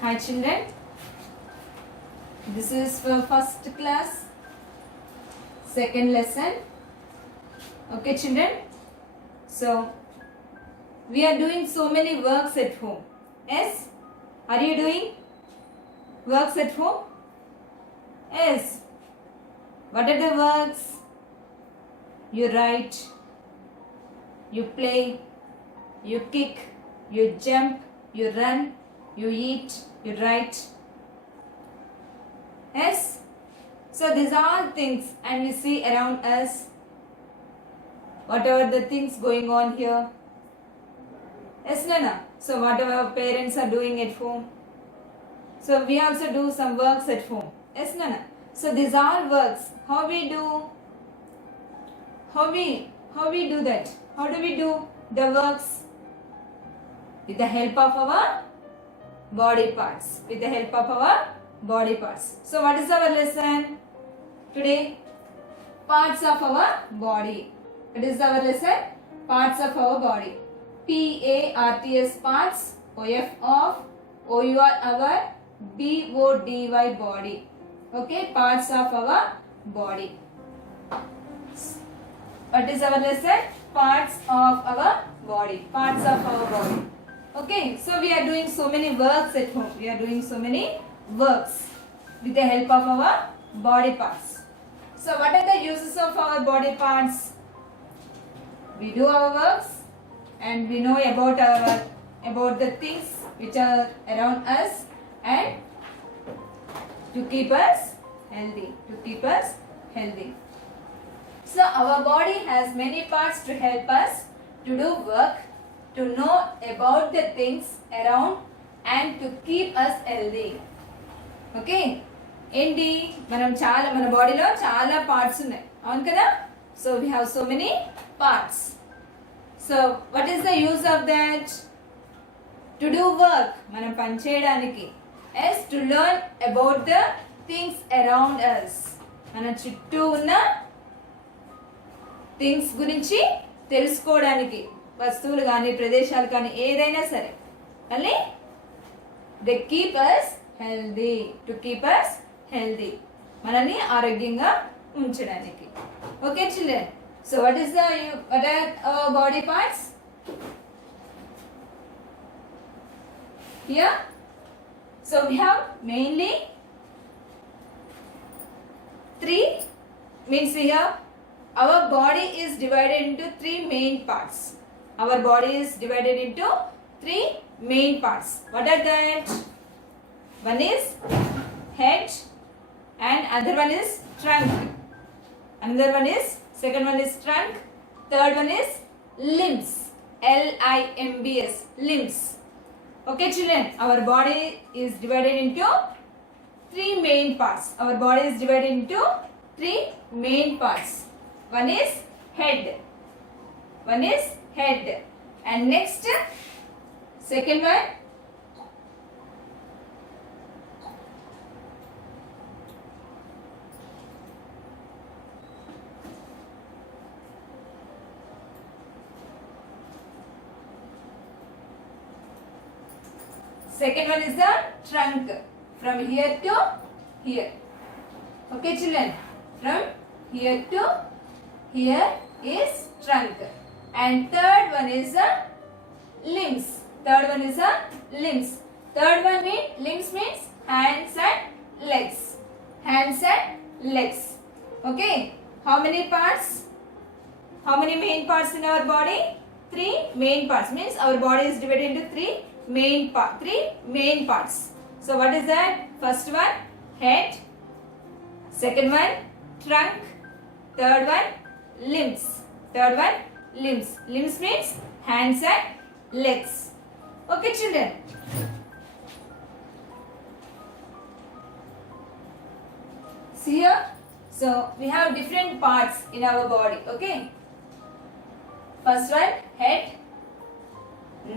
Hi children, this is for first class, second lesson. Okay children, so we are doing so many works at home. Yes, are you doing works at home? Yes. What are the works? You write, you play, you kick, you jump, you run, you eat, you write. Yes. So these are things, and we see around us whatever the things going on here. Yes, Nana. So whatever our parents are doing at home. So we also do some works at home. Yes, Nana. So these are works. How we do? How we do that? How do we do the works? With the help of our body parts. With the help of our body parts. So what is our lesson today? Parts of our body. What is our lesson? Parts of our body. PARTS parts. OF of. OUR our. BODY body. Okay, parts of our body. What is our lesson? Parts of our body. Parts of our body. Okay, so we are doing so many works at home. We are doing so many works with the help of our body parts. So what are the uses of our body parts? We do our works and we know about the things which are around us and to keep us healthy. To keep us healthy. So our body has many parts to help us to do work, to know about the things around and to keep us healthy. Okay? ఏంటి మన బాడీలో చాలా parts ఉన్నాయి అవును కదా so we have so many parts so what is the use of that to do work మనం పని చేయడానికి is to learn about the things around us మన చుట్టూ ఉన్న థింగ్స్ గురించి తెలుసుకోవడానికి వస్తువులు కానీ ప్రదేశాలు కానీ ఏదైనా సరే మళ్ళీ they keep us healthy to keep us healthy మనల్ని ఆరోగ్యంగా ఉంచడానికి okay children so what are body parts here so we have mainly three means here our body is divided into three main parts. Our body is divided into three main parts. What are that? One is head and other one is trunk. Another one is, second one is trunk. Third one is limbs. LIMBS. Limbs. Okay children, our body is divided into three main parts. Our body is divided into three main parts. One is head. One is head. And next, second one, second one is the trunk. From here to here. Okay children, from here to here is trunk. And third one is the limbs. Third one is the limbs. Third one means limbs means hands and legs. Hands and legs. Okay. How many parts? How many main parts in our body? Three main parts means our body is divided into three main parts. So what is that? First one head. Second one trunk. Third one limbs. Third one limbs. Limbs means hands and legs. Okay children. See here. So we have different parts in our body. Okay. First one head,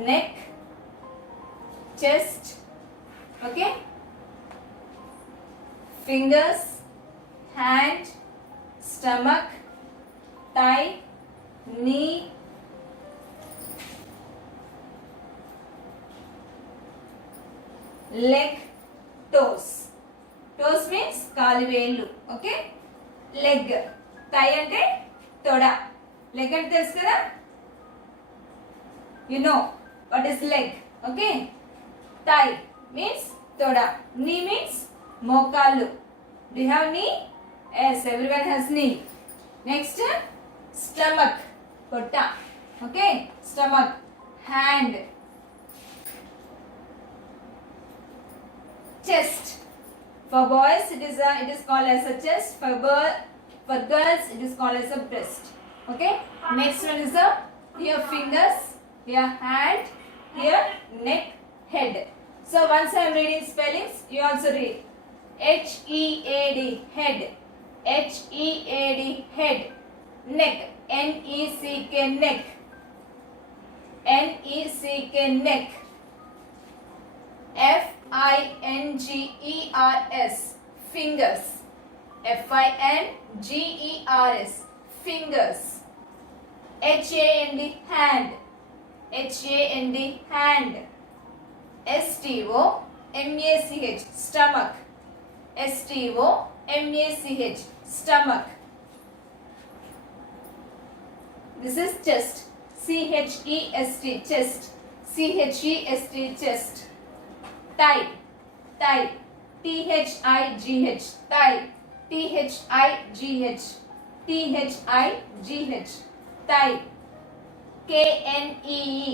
neck, chest. Okay. Fingers, hand, stomach, thigh, knee, leg, toes. Toes means కాలి వేళ్ళు. Okay, leg. Thigh అంటే తొడ. Leg అంటే తెలుసు కదా, you know what is leg. Okay, thigh means toda. Knee means mokalu. Do you have knee? Yes, everyone has knee. Next, stomach, potta. Okay, stomach. Hand, chest. For boys it is called as a chest. For girls it is called as a breast. Okay, next one is here fingers, here hand, here neck, head. So once I am reading spellings, you also read. H-E-A-D, head. H-E-A-D, head. Neck, N-E-C-K, neck. N-E-C-K, neck. F-I-N-G-E-R-S, fingers. F-I-N-G-E-R-S, fingers. H-A-N-D, hand. H-A-N-D, hand. S-T-O-M-A-C-H, stomach. S-T-O-M-A-C-H, stomach. This is chest. C-H-E-S-T, chest. C-H-E-S-T, chest. Thigh. Thigh. T-H-I-G-H, thigh. T-H-I-G-H. T-H-I-G-H, thigh. K-N-E-E,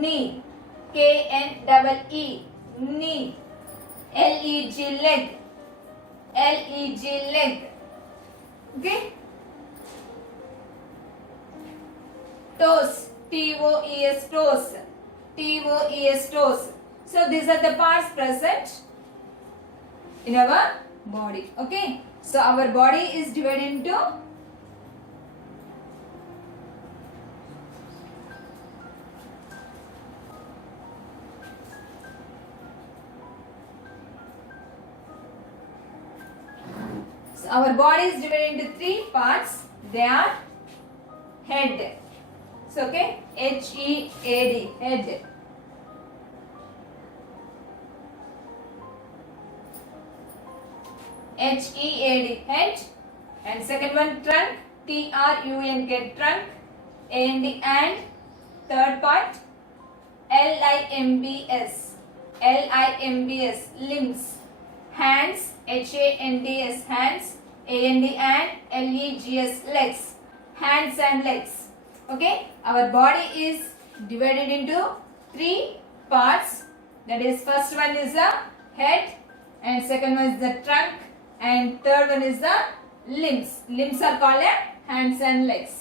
knee. K-N-E-E, knee. L-E-G, leg. L-E-G, leg. Okay. Toes. T-O-E-S, toes. T-O-E-S, toes. So these are the parts present in our body. Okay. So our body is divided into three parts. They are head. So okay, H-E-A-D, head. H-E-A-D, head. And second one, trunk. T-R-U-N-K, trunk. A-N-D, and. Third part, L-I-M-B-S. L-I-M-B-S, limbs. Hands, H-A-N-D-S, hands. A-N-D, and. L-E-G-S, legs. Hands and legs. Okay, our body is divided into three parts. That is, first one is the head, and second one is the trunk, and third one is the limbs. Limbs are called hands and legs.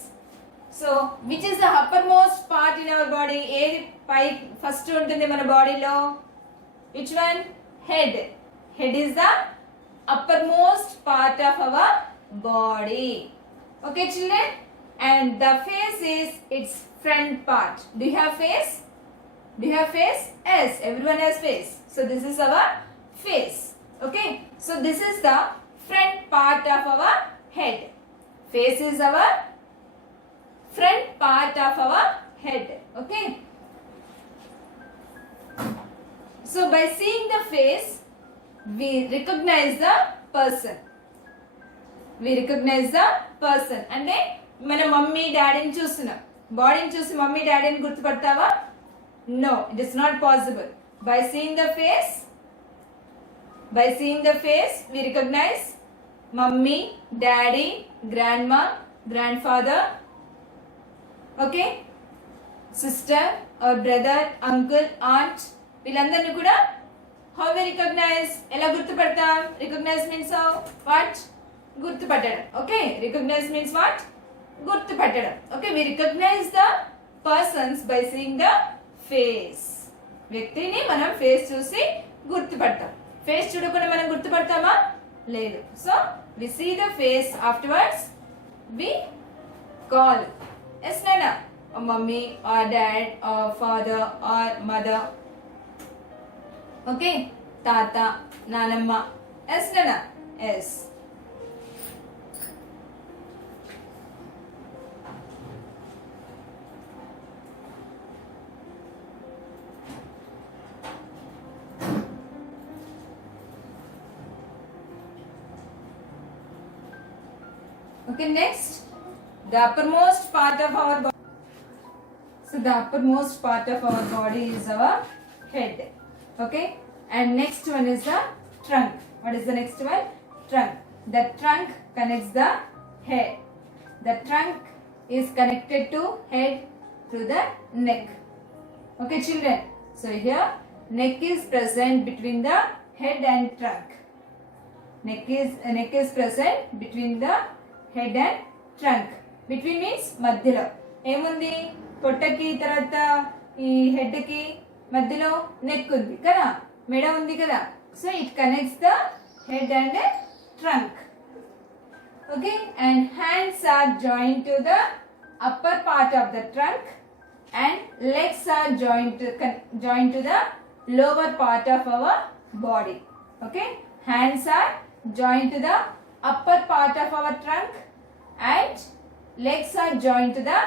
So which is the uppermost part in our body? First untundi mana body lo. Which one? Head. Head is the uppermost part of our body. Okay children, and the face is its front part. Do you have face? Do you have face? Yes, everyone has face. So this is our face. Okay, so this is the front part of our head. Face is our front part of our head. Okay, so by seeing the face, we recognize the person. We recognize the person. And మన mummy డాడీని చూస్తున్నాం, బాడీని చూసి mummy డాడీని గుర్తుపడతావా? No, it is not possible. By seeing the face, we recognize mummy, daddy, grandma, grandfather, okay, sister or brother, uncle, aunt. వీళ్ళందరినీ కూడా how we recognize? ఎలా గుర్తుపడతాం? Recognize means how? What? గుర్తుపట్టడం. Okay, recognize means what? గుర్తుపట్టడం. Okay, we recognize the persons by seeing the face. వ్యక్తిని మనం face చూసి గుర్తుపడతాం. Face చూడకుండా మనం గుర్తుపడతామా? లేదు. So we see the face, afterwards we call. Yes, Nana? Or mummy or dad or father or mother. Okay, tata, nanamma. Yes, Nana? Yes. Okay, next, the uppermost part of our body. So the uppermost part of our body is our head. Okay, and next one is the trunk. What is the next one? Trunk. The trunk connects the head. The trunk is connected to head through the neck. Okay, children. So here neck is present between the head and trunk. Neck is present between the head and trunk. Between means మధ్యలో ఏముంది? పొట్టకి తర్వాత ఈ head కి మధ్యలో neck ఉంది కదా, మెడ ఉంది కదా. So it connects the head and trunk. Okay, and hands are joint to the upper part of the trunk and legs are joined to the lower part of our body. Okay, hands are joined to the upper part of our trunk and legs are joined to the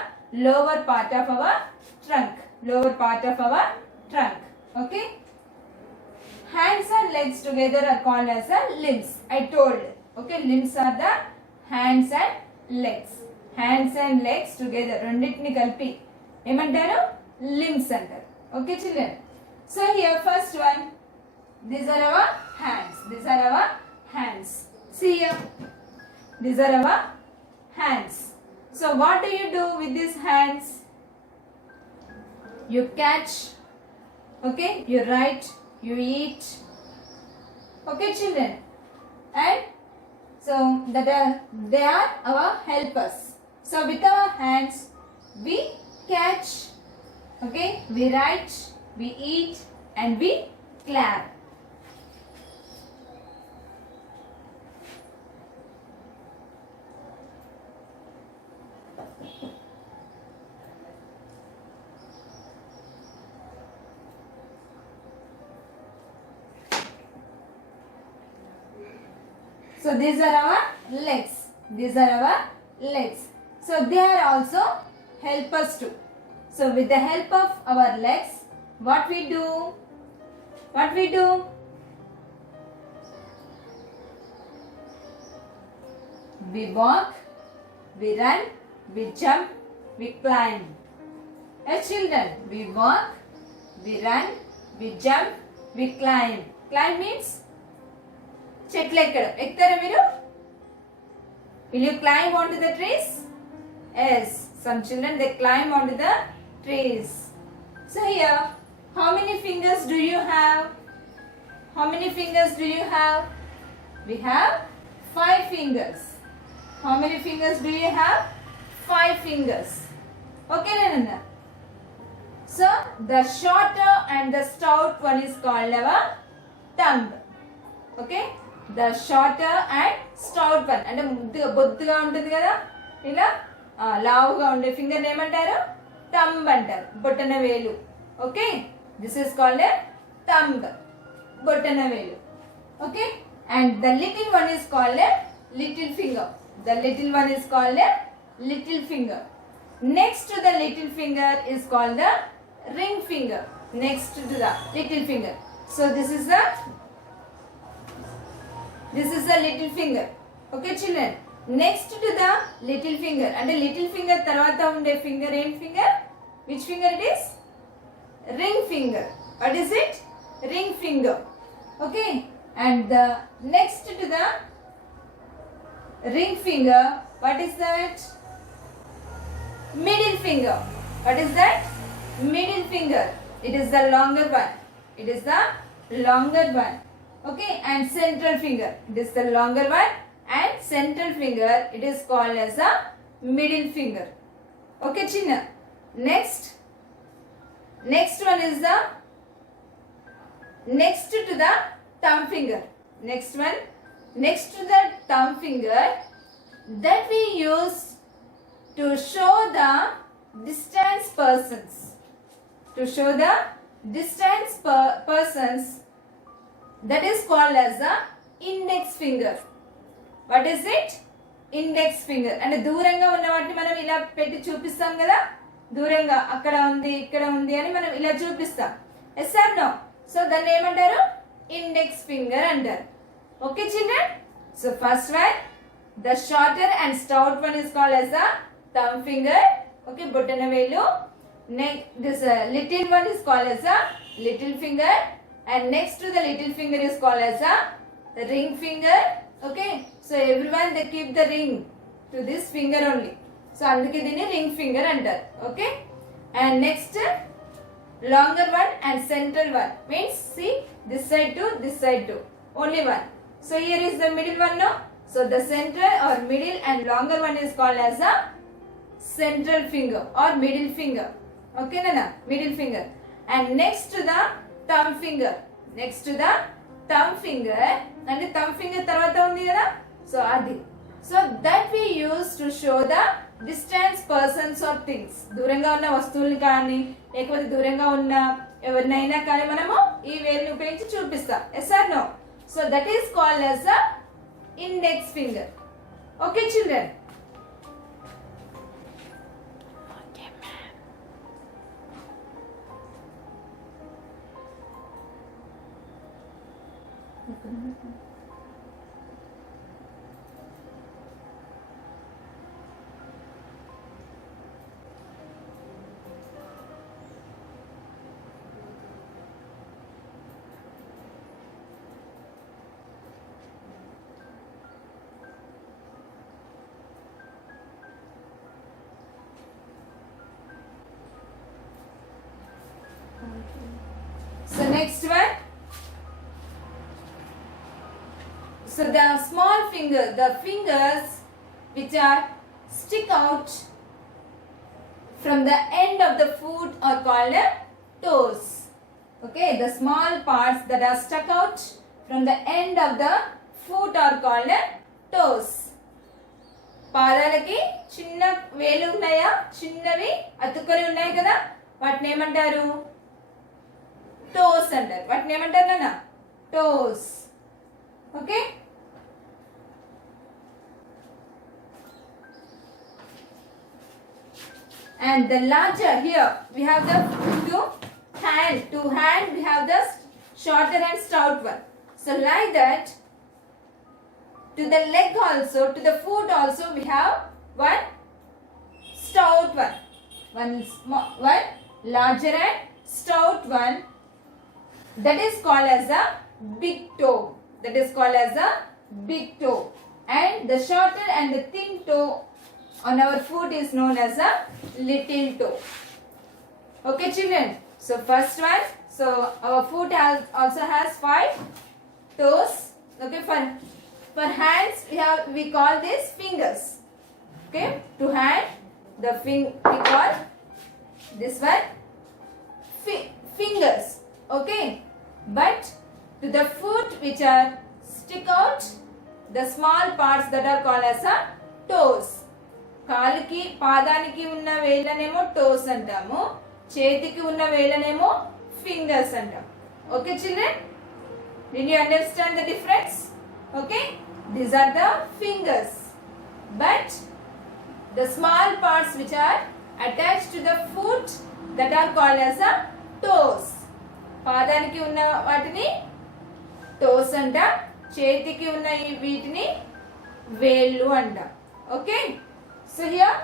lower part of our trunk. Okay, hands and legs together are called as the limbs. I told. Okay, limbs are the hands and legs. Hands and legs together రెండింటిని కలిపి ఏమంటారు? Limbs అంటారు. Okay children, so here first one, these are our hands. See here, these are our hands. So what do you do with these hands? You catch, okay, you write, you eat. Okay children, and so they are our helpers. So with our hands we catch, okay, we write, we eat, and we clap. So these are our legs. So they are also helpers too. So with the help of our legs, what we do? We walk, we run, we jump, we climb. As children, we walk, we run, we jump, we climb. Climb means చెట్లు ఎక్కడం. ఎక్కుతారా మీరు? Will you climb onto the trees? Yes, some children they climb onto the trees. So here, how many fingers do you have? We have 5 fingers. How many fingers do you have? 5 fingers. Okay, Nana. So the shorter and the stout one is called our thumb. Okay, the shorter and stout one. అంటే బొద్దుగా ఉంటుంది కదా, ఇలా లావుగా ఉండే finger ఏమంటారు? Thumb అంటారు, బొట్టన వేలు. Okay, this is called a thumb, బొట్టన వేలు. Okay, and the little one is called a little finger. Next to the little finger is called the ring finger. So this is the little finger. Okay children, next to the little finger, and the little finger tarvata unde finger em finger? Which finger it is? Ring finger. What is it? Ring finger. Okay, and the next to the ring finger, what is that? Middle finger. What is that? Middle finger. It is the longer one. Okay, and central finger. It is the longer one, and central finger it is called as a middle finger. Okay chinna, next one is the next to the thumb finger. Next to the thumb finger that we use to show the distant persons. That is called as the index finger. What is it? Index finger. And దూరంగా ఉన్న వాటిని మనం ఇలా పెట్టి చూపిస్తాం కదా, దూరంగా అక్కడ ఉంది ఇక్కడ ఉంది అని మనం ఇలా చూపిస్తాం. Yes or no? So దాన్ని ఏమంటారు? Index finger అంటారు. Okay children? So first one, The shorter and stout one is called as a thumb finger. Okay, botana velu. Next, this little one is called as a little finger, and next to the little finger is called as a ring finger. Okay, so everyone they keep the ring to this finger only. So అందుకే దీన్ని ring finger అంటారు. Okay, and next longer one and central one means see this side to this side to only one. So here is the middle one now. So the central or middle and longer one is called as a central finger or middle finger. Okay, Nana, middle finger. And next to the thumb finger. Next to the thumb finger. And the thumb finger tarvata undi kada. So adi. So that we use to show the distance persons or things. దూరంగా ఉన్న వస్తువుల్ని కానీ లేకపోతే దూరంగా ఉన్న ఎవరినైనా కానీ మనము ఈ వేలుని ఉపయోగించి చూపిస్తాం. Yes or no? So that is called as a index finger. Okay, children. So next one. So the small finger, the fingers which are stick out from the end of the foot are called toes. Okay, the small parts that are stuck out from the end of the foot are called toes. పాదాలకి చిన్న వేలు ఉన్నాయా, చిన్నవి అతుక్కొని ఉన్నాయి కదా, వాటిని ఏమంటారు? టోస్ అంటారు. వాటిని ఏమంటారు నాన్న? Toes. Okay, and the larger here we have the two hand we have the shorter and stout one. So like that, to the leg also, to the foot also we have one stout one, one larger and stout one, that is called as a big toe. That is called as a big toe. And the shorter and the thin toe on our foot is known as a little toe. Okay, children. So first one. So our foot also has 5 toes. Okay, for hands we call this fingers. Okay, to hand we call this one fingers. Okay, but to the foot which are stick out, the small parts that are called as a toes. కాలుకి పాదానికి ఉన్న వేళ్ళనేమో toes అంటాము, చేతికి ఉన్న వేళ్ళనేమో fingers అంటాం. Okay children, did you understand the difference? Okay, these are the fingers, but the small parts which are attached to the foot that are called as a toes. పాదానికి ఉన్న వాటిని టోస్ అంట, చేతికి ఉన్న వీటిని వేళ్ళు అంట. Okay, so here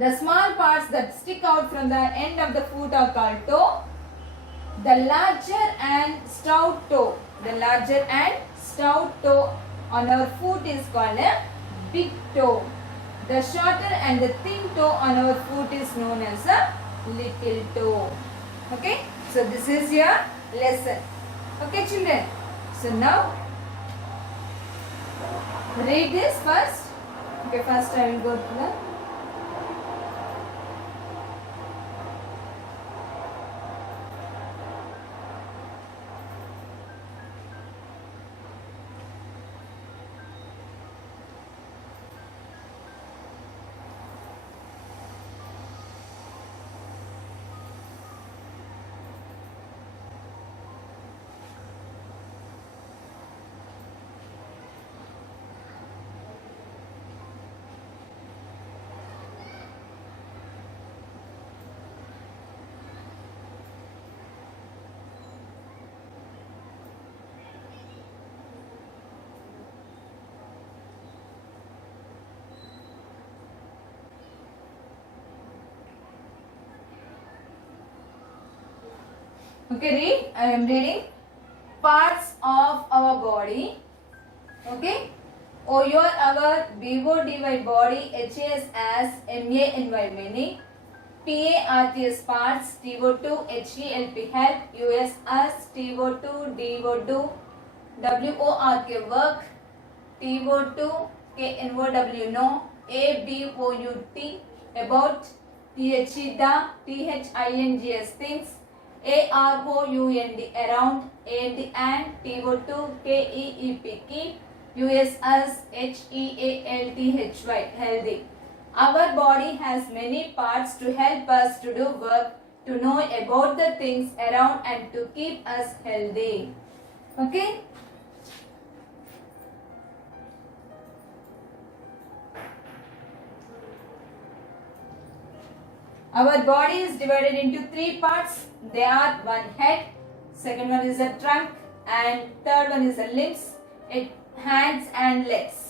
the small parts that stick out from the end of the foot are called toe. The larger and stout toe, the larger and stout toe on our foot is called a big toe. The shorter and the thin toe on our foot is known as a little toe. Okay, so this is your lesson. Okay children, so now read this first. Okay, first I will go to the Okay, read. I am reading. Parts of our body. Okay. O U R our B O D Y body. H A S as M A N Y many. P A R T S parts. T O 2 H E L P help. U S us T O 2 D O do. W O R K work. T O 2 K N O W no. A B O U T about. T H E the. T H I N G S things. A R O U N D around. A N D and. T O 2 K E E P keep. U S us H E A L T H Y healthy. Our body has many parts to help us to do work, to know about the things around and to keep us healthy. Okay? Our body is divided into three parts. They are one head, second one is a trunk, and third one is the limbs, hands and legs.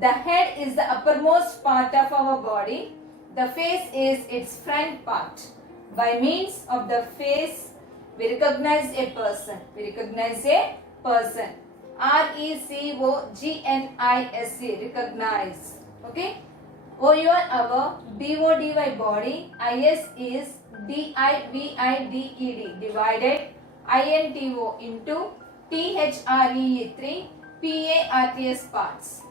The head is the uppermost part of our body. The face is its front part. By means of the face, we recognize a person. R-E-C-O-G-N-I-S-E, recognize. Okay? O U R our B-O-D-Y body. I-S is D-I-V-I-D-E-D, divided. I-N-T-O into T-H-R-E-E 3 P-A-R-T-S parts.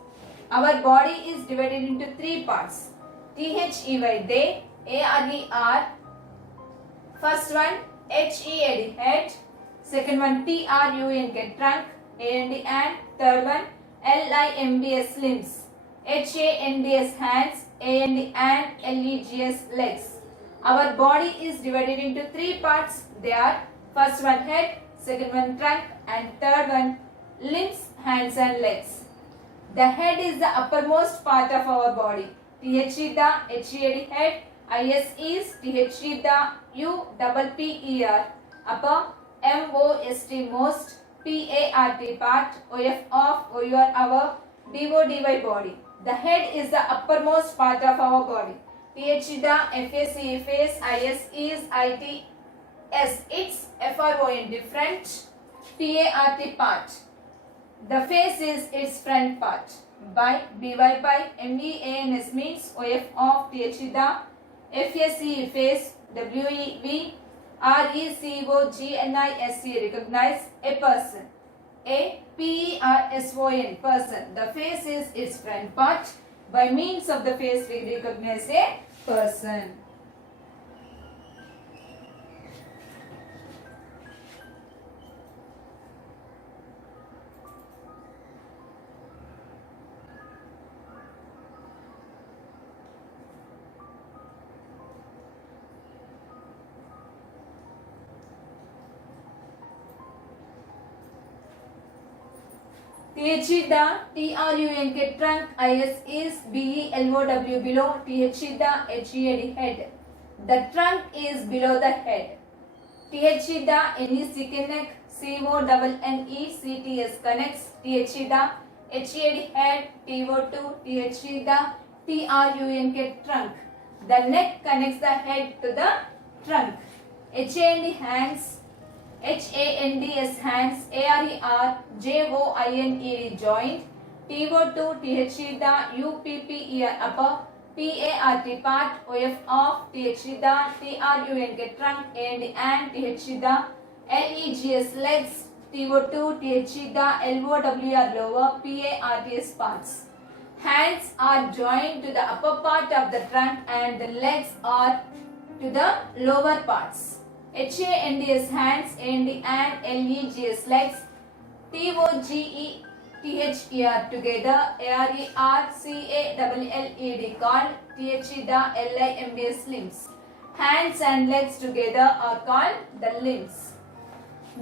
Our body is divided into three parts. T-H-E-Y they, A-R-E-R. First one H-E-A-D head. Second one T-R-U-N-K trunk, A-N-D and. Third one L-I-M-B-S limbs. H-A-N-D-S hands, A-N-D and L-E-G-S legs. Our body is divided into three parts. They are first one head, second one trunk and third one limbs, hands and legs. The head is the uppermost part of our body. T-H-E the H-E-A-D head. I-S is T-H-E the U-P-P-E-R upper, M-O-S-T most, P-A-R-T part, O-F of, O-U-R our, B-O-D-Y body. The head is the uppermost part of our body. T-H-E the F-A-C-E face. I-S is I-T-S its, F-R-O-N different, P-A-R-T part. The face is its front part. By B-Y by M-E-A-N-S means O-F of T-H-E the F-A-C-E face. W-E-V R-E-C-O-G-N-I-S-E recognize a person. A P-E-R-S-O-N person. The face is its front part. By means of the face we recognize a person. T-H-E the T-R-U-N-K trunk. I-S is B-E-L-O-W below. T-H-E the H-E-A-D head. The trunk is below the head. T-H-E the N-E-C-K neck. C-O-N-N-E-C-T-S connects. T-H-E the H-E-A-D head. T-O-2 T-H-E the T-R-U-N-K trunk. The neck connects the head to the trunk. H-A-N-D hands. H-A-N-D-S hands, A-R-E-R-J-O-I-N-E-D joint, T-O-2 T-H-E the U-P-P-E-R upper, P-A-R-T part, O-F of T-H-E the T-R-U-N-K trunk, A-N-D and T-H-E the L-E-G-S legs, T-O-2 T-H-E the L-O-W-R lower, P-A-R-T-S parts. Hands are joined to the upper part of the trunk and the legs are to the lower parts. H-A-N-D-S hands, A-N-D and L-E-G-S legs, T-O-G-E-T-H-E-R together, A-R-E-R-C-A-L-L-E-D called T-H-E the L-I-M-B-S limbs. Hands and legs together are called the limbs.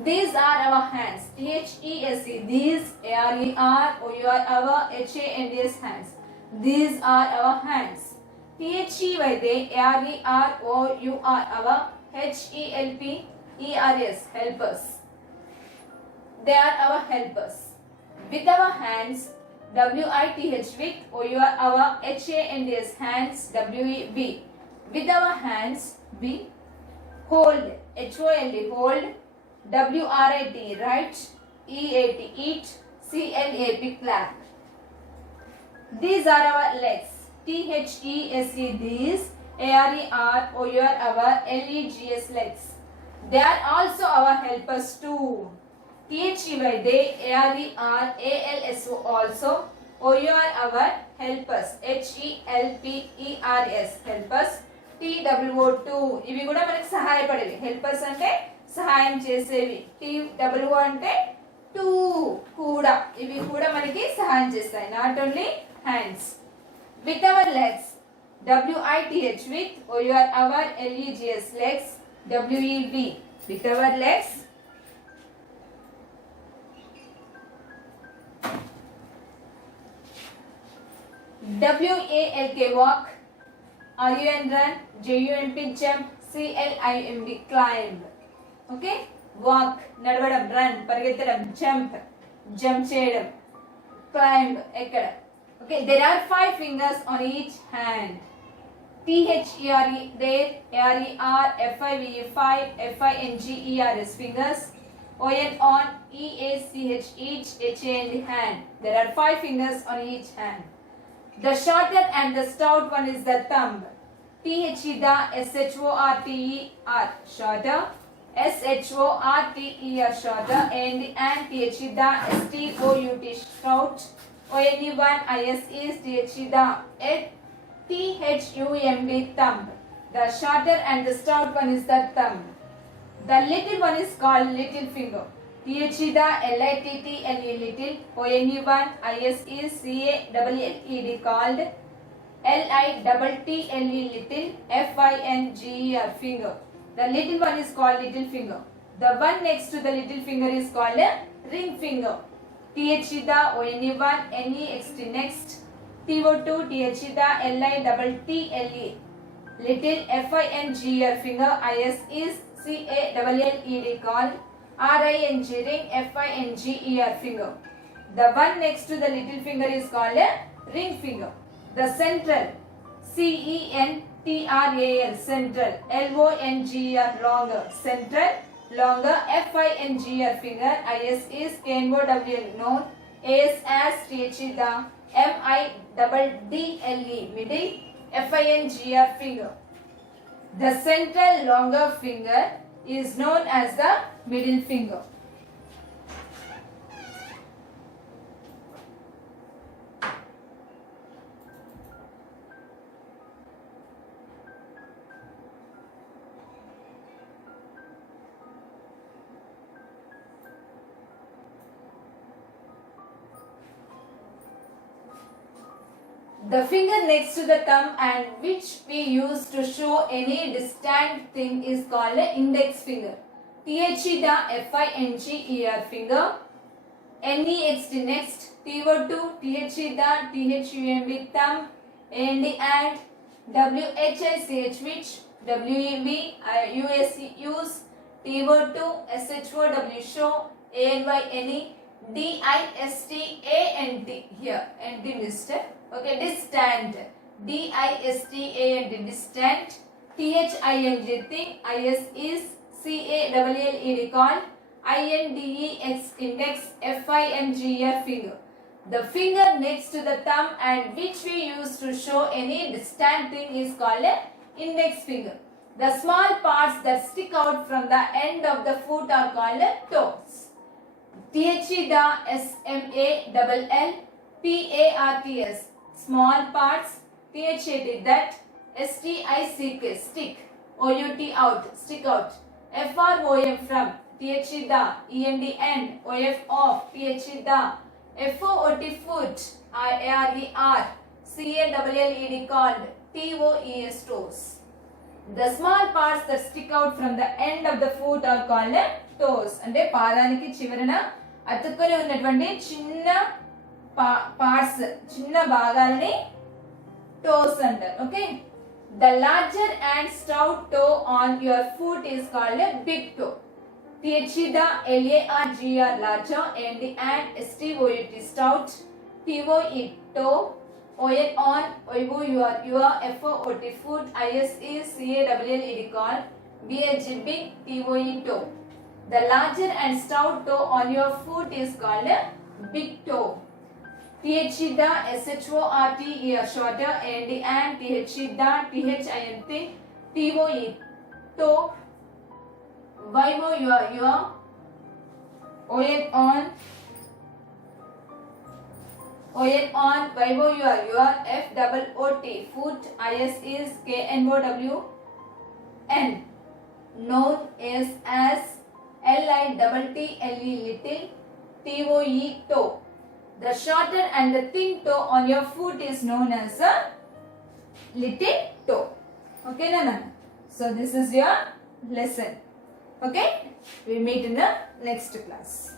These are our hands, T-H-E-S-E, these, A-R-E-R-O-U-R our, H-A-N-D-S hands. These are our hands. T-H-E-Y they, A-R-E-R-O-U-R our, H-E-L-P-E-R-S, helpers. They are our helpers. With our hands, W-I-T-H with, O-U-R our, H-A-N-D-S hands, W-E-B. With our hands, we hold HOLD, hold, WRIT, right, EAT, eat, CLAP, clap. These are our legs. THESE, these, ARER, our LEGS, legs. They are also our helpers too. THEY, they, ARER, ALSO, also, OUR, our helpers, HELPERS, helpers, TWO2, ఇవి కూడా మనకి సహాయపడేవి. Helpers అంటే సహాయం చేసేవి. TWO అంటే two కూడా, ఇవి కూడా మనకి సహాయం చేస్తాయి. Not only hands. With our legs, WITH, with OUR, our LEGS, legs, WEV, with our legs. WALK, walk, RUN, run, JUMP, jump, CLIMB, climb. Okay, walk, నడవడం, run, పరిగెత్తడం, jump, jump చేయడం, climb, ఎక్కడ. Okay, there are 5 fingers on each hand. THERE, there, ARER, FIVE, 5, FINGERS, fingers, ON, on, EACH, each, HAND, hand. There are 5 fingers on each hand. The shorter and the stout one is the thumb. THE, the, SHORTER, shorter, SHORTER, shorter, and THE, the, STOUT, stout, ONE1, ISE, THE, the, THUMB, thumb. The shorter and the stout one is the thumb. The little one is called little finger. THE, the, LITTLE, little, ONE1, ISE, CALLED, called, LITTLE, little, FINGER, finger. The little one is called little finger. The one next to the little finger is called a ring finger. THE, the, ONE1, NEXT, next, TO2, THE, the, LITTLE, little, FINGER, finger, ISE, CALLED, called, RING, ring, FINGER, finger. The one next to the little finger is called a ring finger. The central, CENTRAL, central, LONGER, longer, central, longer, FINGER, finger, IS is KNOWL, known, AS as THE, the, MIDDLE, middle, FINGER, finger. The central longer finger is known as the middle finger. The finger next to the thumb and which we use to show any distant thing is called an index finger. THE, the, FINGER, finger, NEXT, next, TO2, THE, the, THUMB, thumb, and WHICH, which, WEV, use, TO2, SHOW, show, ANYNE, DISTANT, here, and the mister. Okay, distant, DISTANT, distant, THING, thing, IS is CALLED, called, INDEX, index, FINGER, finger. The finger next to the thumb and which we use to show any distant thing is called an index finger. The small parts that stick out from the end of the foot are called toes. THE, the, SMALL, PARTS, small parts, THAT, that, STICK, stick, OUT, out, stick out, FROM, from, THE, the, END, end, OF, off, THE, the, FOOT, foot, IRER, CALLED, called, TOES, toes. The small parts that stick out from the end of the foot are called toes. అంటే పాదానికి చివరన అతుక్కొని ఉన్నటువంటి చిన్న parts, చిన్న భాగాలని toes అంటారు. Okay, the larger and stout toe on your foot is called a big toe. THE, the, LARGR, larger, and STOUT, stout, TOE, toe, ON, on, OUR, your, FOOT, foot, ISE, CALLED, called, B-H, big, T-O-E, toe. The larger and stout toe on your foot is called a big toe. T-H, da, S-H-O-R-T, shorter, A-N-D, and T-H, da, T-H-I-N-T, T-O-E, toe. Y-O, your, O-N on, O-N on, Y-O, your, F-O-O-T, foot, I-S is K-N-O-W-N, known is as L-I-T-T-L-E, little, T-O-E, toe. The shorter and the thin toe on your foot is known as a little toe. Okay, Nana? So this is your lesson. Okay? We meet in the next class.